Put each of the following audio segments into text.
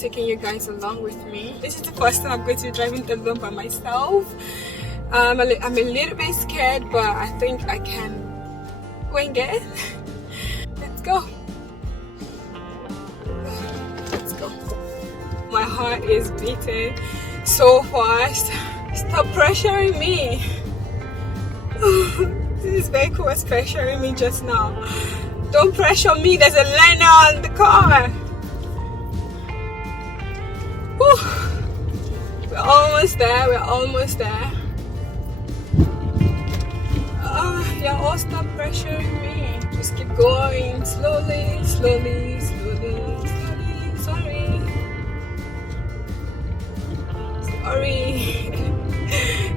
taking you guys along with me. This is the first time I'm going to be driving alone by myself. I'm a little bit scared, but I think I can wing it. Let's go. Let's go. My heart is beating so fast. Stop pressuring me. This vehicle was pressuring me just now. Don't pressure me, there's a learner in the car. Whew. We're almost there, we're almost there. Yeah, all stop pressuring me. Just keep going, slowly, slowly, slowly, slowly. Sorry.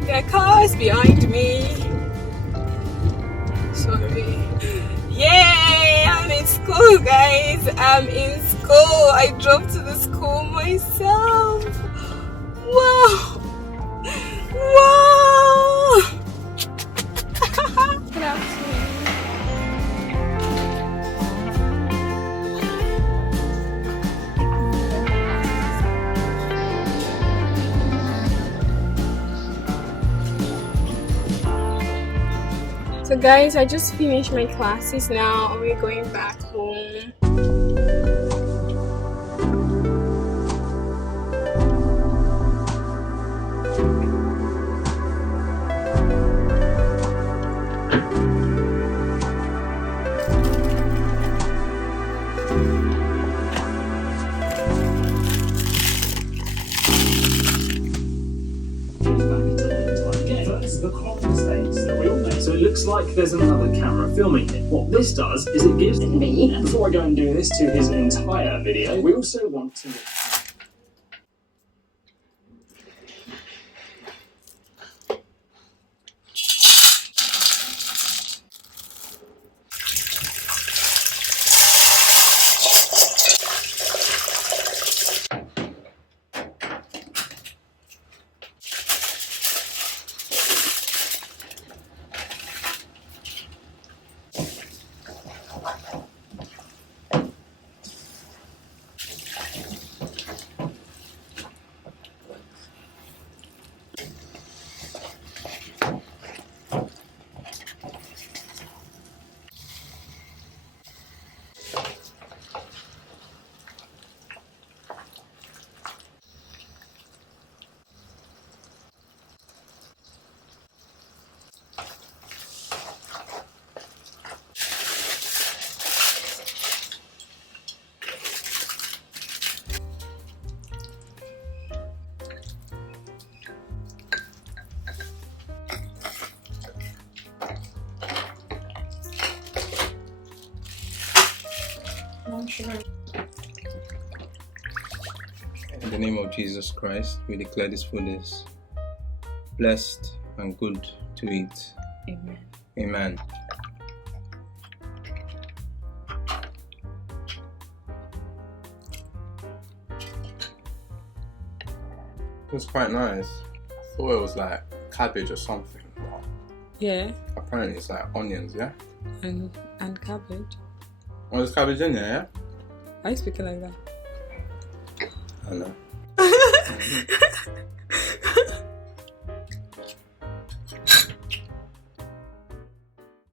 There are cars behind me. Sorry. Yay! I'm in school, guys. I'm in school. I drove to the school myself. Wow! Wow! Good afternoon. So guys, I just finished my classes now. We're going back home. So it looks like there's another camera filming it. What this does is it gives me, before I go and do this to his entire video, we also want to... In the name of Jesus Christ, we declare this food is blessed and good to eat. Amen. Amen. It was quite nice. I thought it was like cabbage or something. But Yeah. apparently it's like onions, yeah? And cabbage. Oh, there's cabbage in there, yeah? Why are you speaking like that? I don't know.